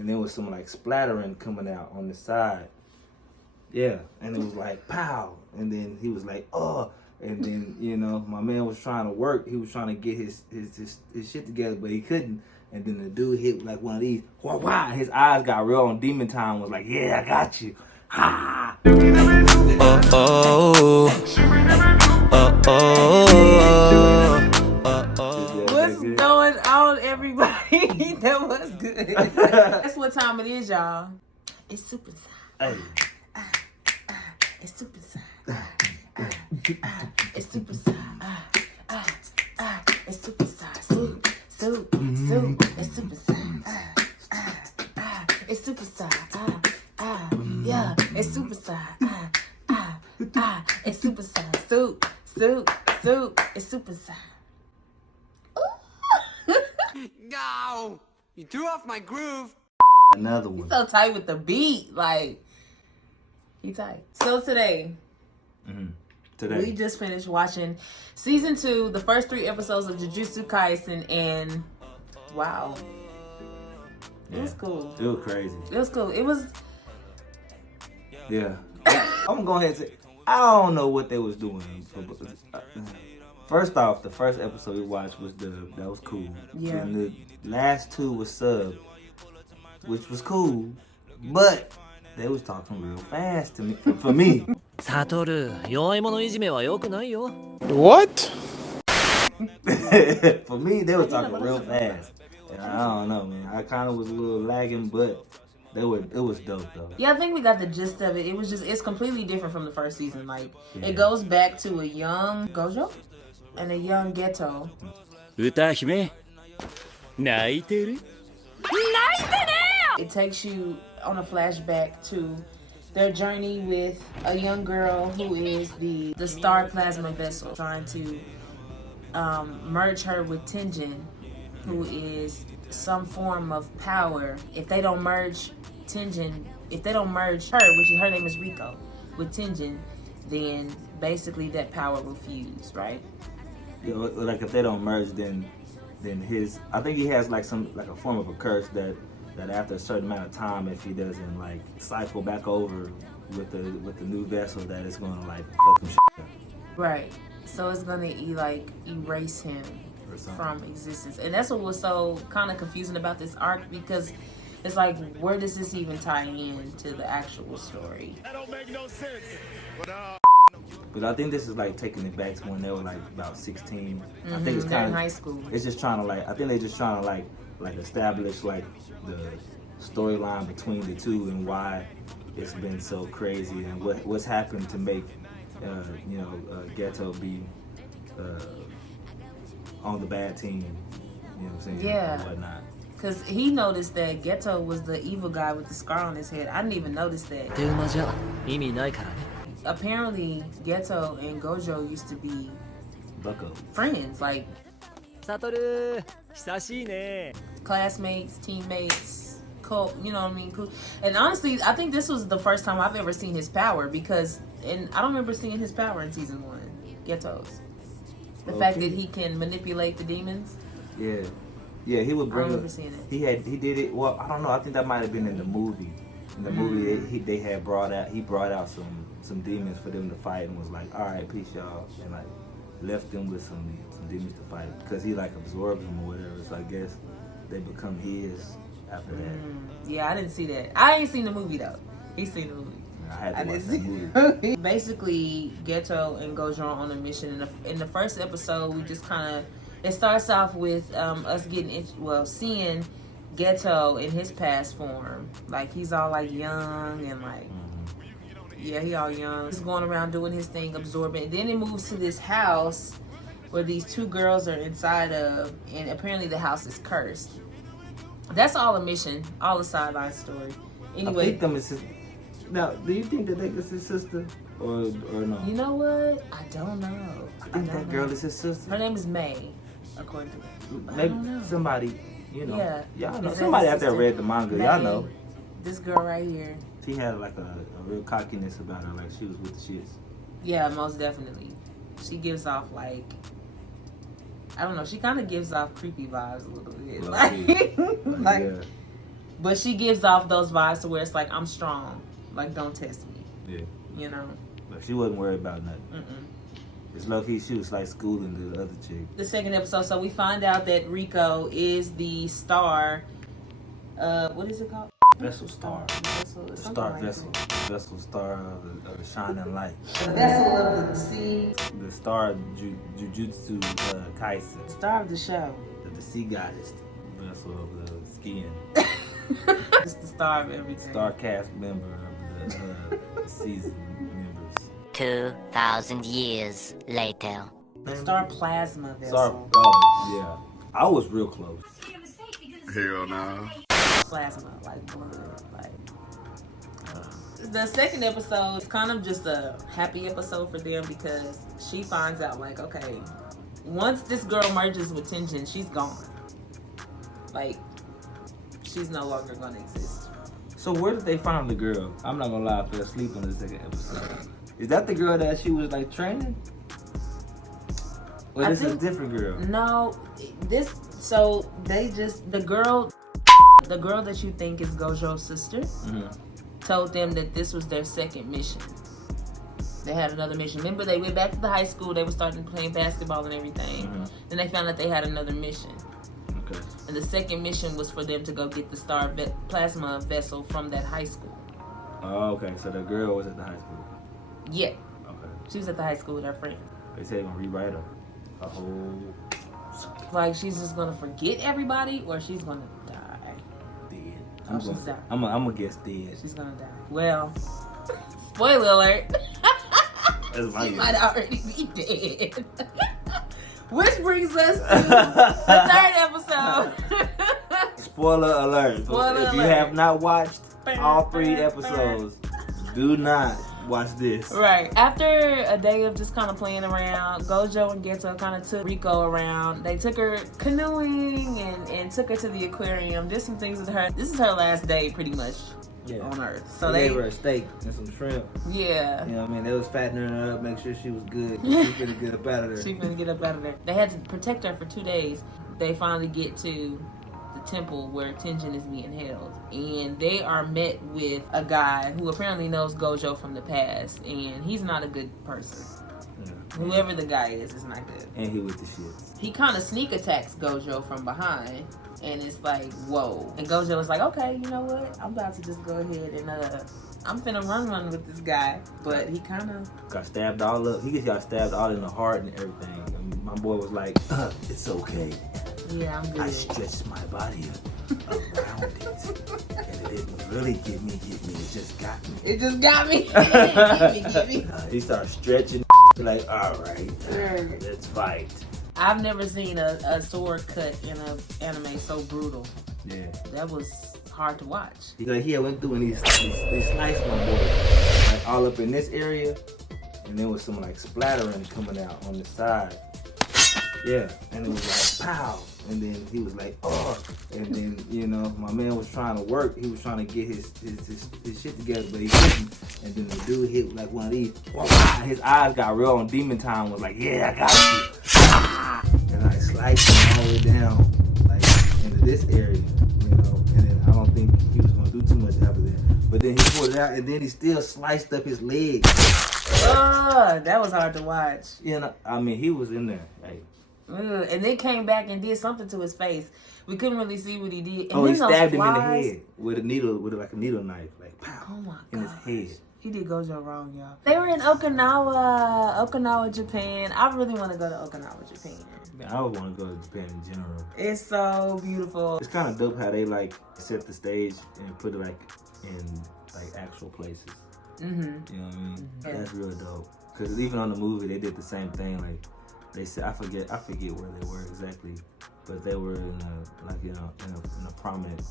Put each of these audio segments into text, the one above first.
and there was some like splattering coming out on the side. Yeah, and it was like pow, and then he was like, oh, and then my man was trying to work. He was trying to get his shit together, but he couldn't. And then the dude hit like one of these, wah wah. His eyes got real on demon time. Was like, yeah, I got you. Ha. What's going on, everybody? That was good. That's what time it is, y'all. It's Supe N Sy. Hey. It's Supe N Sy. It's Supe N Sy. It's Supe N Sy. Soup. It's Supe N Sy. It's Supe N Sy. Yeah, it's Supe N Sy. It's Supe N Sy. Soup. It's Supe N Sy. No, you threw off my groove. Another one. He's so tight with the beat, like he tight. So today, we just finished watching season 2, the first 3 episodes of Jujutsu Kaisen, and wow, it was cool. It was crazy. It was cool. It was. Yeah, I'm gonna go ahead and say I don't know what they was doing. First off, the first episode we watched was that was cool. Yeah. And the last 2 was sub, which was cool, but they was talking real fast to me. For me. What? For me, they were talking real fast. And I don't know, man. I kind of was a little lagging, but it was dope though. Yeah, I think we got the gist of it. It's completely different from the first season. Like, It goes back to a young Gojo and a young Geto. It takes you on a flashback to their journey with a young girl who is the star plasma vessel, trying to merge her with Tenjin, who is some form of power. If they don't merge Tenjin, if they don't merge her, which is her name is Rico, with Tenjin, then basically that power will fuse, right? Yeah, like if they don't merge, then I think he has like a form of a curse that after a certain amount of time, if he doesn't like cycle back over with the new vessel, that it's gonna like fuck him shit up. Right. So it's gonna erase him from existence, and that's what was so kind of confusing about this arc, because it's like, where does this even tie in to the actual story? That don't make no sense. But I think this is like taking it back to when they were like about 16. I think it's They're kind in of high school. It's just trying to I think they're just trying to establish like the storyline between the two and why it's been so crazy and what's happened to make Geto be on the bad team. You know what I'm saying? Yeah. And whatnot. Because he noticed that Geto was the evil guy with the scar on his head. I didn't even notice that. Apparently, Geto and Gojo used to be Bucko. friends, like classmates, teammates, you know what I mean? And honestly, I think this was the first time I've ever seen his power, and I don't remember seeing his power in season 1, Geto's. The fact that he can manipulate the demons. Yeah. Yeah, he would bring. I remember seeing it. He did it. Well, I don't know. I think that might have been in the movie. In the movie, he brought out some demons for them to fight, and was like, all right, peace, y'all, and like left them with some demons to fight, because he like absorbs them or whatever. So I guess they become his after that. Yeah, I didn't see that. I ain't seen the movie though. He's seen the movie. I had to watch that movie. Basically, Geto and Gojo are on a mission. In the first episode, we just it starts off with us seeing Geto in his past form. Like, he's all like young and like, yeah, he all young. He's going around doing his thing, absorbing. And then it moves to this house where these 2 girls are inside of, and apparently the house is cursed. That's all a mission, all a sideline story. Anyway. I think them is now, do you think that is his sister or no? You know what? I don't know. I think that girl is his sister. Her name is May, according to me. Maybe somebody, Yeah. y'all know. Somebody out there read the manga. May, y'all know. This girl right here. She had like a real cockiness about her, like she was with the shits. Yeah, most definitely. She gives off I don't know. She kind of gives off creepy vibes a little bit. Yeah. But she gives off those vibes to where it's like, I'm strong. Like, don't test me. Yeah. You know? But she wasn't worried about nothing. Mm-mm. It's low-key, she was like schooling the other chick. The second episode, so we find out that Rico is the star. What is it called? Vessel star. Vessel, The something star like vessel. Vessel star of the shining light. that. The vessel of the sea. The star of Jujutsu Kaisen. Star of the show. The sea goddess. Vessel of the skin. It's the star of everything. Star cast member of the season members. 2,000 years later. Star plasma vessel. Star, oh, yeah. I was real close. Hell nah. Plasma, like blood, like. The second episode is kind of just a happy episode for them because she finds out, like, okay, once this girl merges with Tenjin, she's gone. Like, she's no longer gonna exist. So where did they find the girl? I'm not gonna lie, I fell asleep on the second episode. Is that the girl that she was like training? Or this is a different girl? No, so they just, the girl that you think is Gojo's sister, told them that this was their second mission. They had another mission. Remember, they went back to the high school, they were starting playing basketball and everything. Then they found out they had another mission. Okay. And the second mission was for them to go get the star plasma vessel from that high school. Oh, okay. So the girl was at the high school. Yeah. Okay. She was at the high school with her friend. They said they're gonna rewrite her. A whole Like, she's just gonna forget everybody, or she's gonna die. dead. Oh, she's dead. I'm gonna guess dead. She's gonna die. Well, spoiler alert. That's my She guess. might already be dead. Which brings us to the third episode. Spoiler alert. Spoiler If you alert. have not watched all 3 episodes, do not watch this. Right. After a day of just kind of playing around, Gojo and Geto kind of took Riko around. They took her canoeing and took her to the aquarium. Did some things with her. This is her last day pretty much on Earth. So they gave her a steak and some shrimp. Yeah. You know what I mean? They was fattening her up, make sure she was good. She finna get up out of there. She finna get up out of there. They had to protect her for 2 days. They finally get to the temple where Tenjin is being held. And they are met with a guy who apparently knows Gojo from the past. And he's not a good person. Yeah. Whoever the guy is not good. And he with the shit. He kind of sneak attacks Gojo from behind. And it's like, whoa. And Gojo was like, okay, you know what? I'm about to just go ahead and, I'm finna run with this guy. But he kind of... Got stabbed all up. He got stabbed all in the heart and everything. And my boy was like, it's okay. Yeah, I'm good. I stretched my body around it. And it didn't really get me. It just got me. It just got me. Get me. He started stretching. Like, all right, let's fight. I've never seen a sword cut in an anime so brutal. Yeah. That was hard to watch. He went through and he sliced my boy. Like, all up in this area. And there was some like splattering coming out on the side. Yeah. And it was like, pow. And then he was like, oh. And then, you know, my man was trying to work. He was trying to get his shit together, but he couldn't. And then the dude hit like one of these. His eyes got real on demon time. Was like, yeah, I got you. And I sliced him all the way down, like, into this area, you know. And then I don't think he was going to do too much after that. But then he pulled it out, and then he still sliced up his leg. That was hard to watch. You know, I mean, he was in there. Like, And then came back and did something to his face. We couldn't really see what he did. And he then stabbed him in the flies- head with a needle, like a needle knife, like pow, Oh my in his God. head. He did Gojo wrong, y'all. They were in Okinawa, Japan. I really want to go to Okinawa, Japan. Man, I would want to go to Japan in general. It's so beautiful. It's kind of dope how they like set the stage and put it like in like actual places. Mm-hmm. You know what I mean? Yeah. That's real dope. Cause even on the movie they did the same thing. Like they said, I forget where they were exactly, but they were in a prominent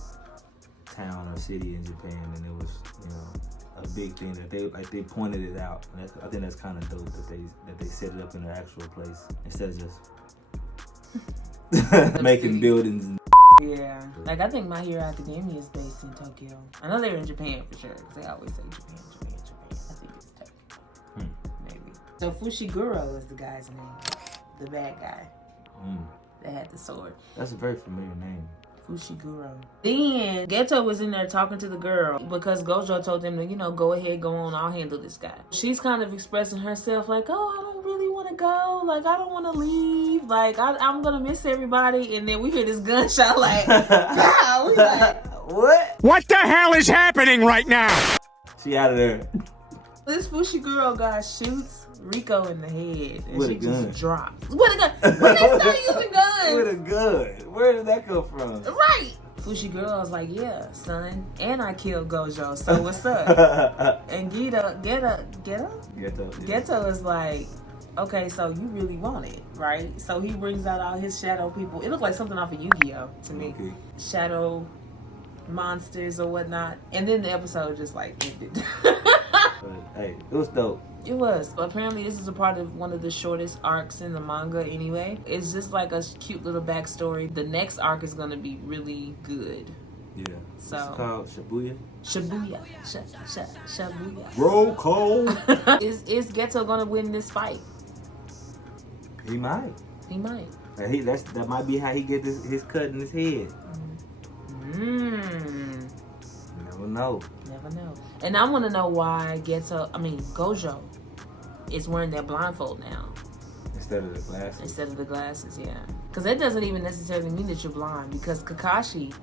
town or city in Japan, and it was a big thing that they pointed it out. And I think that's kind of dope that they set it up in an actual place instead of just making buildings and. Yeah. Like, I think My Hero Academia is based in Tokyo. I know they were in Japan for sure, because they always say Japan. I think it's Tokyo. Maybe. So Fushiguro is the guy's name. The bad guy. That had the sword. That's a very familiar name. Fushiguro. Then Geto was in there talking to the girl because Gojo told them to, go ahead, go on, I'll handle this guy. She's kind of expressing herself like, oh, I don't really want to go. Like, I don't want to leave. Like, I'm going to miss everybody. And then we hear this gunshot like, wow. We like, What? What the hell is happening right now? She out of there. this Fushiguro guy shoots Rico in the head. And With she a gun. just drops. With a gun. When they start using guns. With a gun. Where did that come from? Right. Fushiguro was like, yeah, son. And I killed Gojo, so what's up? And Geto is like, okay, so you really want it, right? So he brings out all his shadow people. It looked like something off of Yu-Gi-Oh! To me. Okay. Shadow monsters or whatnot. And then the episode just like ended. But, hey, it was dope. It was. But apparently this is a part of one of the shortest arcs in the manga anyway. It's just like a cute little backstory. The next arc is going to be really good. Yeah. So It's called Shibuya. Shibuya. Shibuya. Roll call. Is Geto going to win this fight? He might. He might. That might be how he get his cut in his head. Never know. Never know. And I want to know why Gojo is wearing that blindfold now. Instead of the glasses. Instead of the glasses, yeah. Because that doesn't even necessarily mean that you're blind. Because Kakashi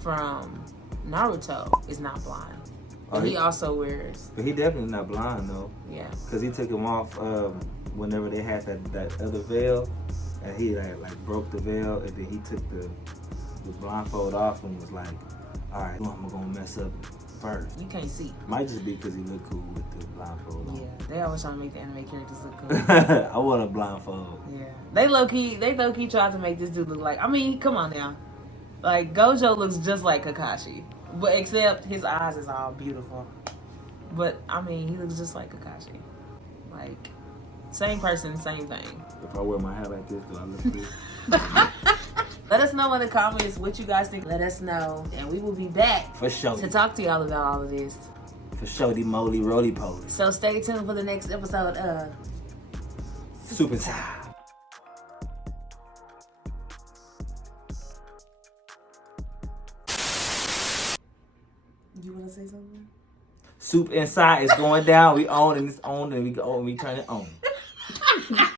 from Naruto is not blind. But he also wears... But he definitely not blind, though. Yeah. Because he took him off whenever they had that other veil. And he like broke the veil. And then he took the blindfold off and was like, alright, who am I going to mess up first? You can't see. Might just be because he looked cool with the blindfold on. Yeah. They always trying to make the anime characters look cool. I want a blindfold. Yeah. They low-key tried to make this dude look like... I mean, come on now. Like, Gojo looks just like Kakashi. But except his eyes is all beautiful. But, I mean, he looks just like Kakashi. Like, same person, same thing. If I wear my hair like this, do I look good? Let us know in the comments what you guys think. Let us know. And we will be back For sure. to talk to y'all about all of this. For sure, the moly roly poly. So stay tuned for the next episode of Supe N Sy. You want to say something? Supe N Sy is going down. We own and it's on and we turn it on.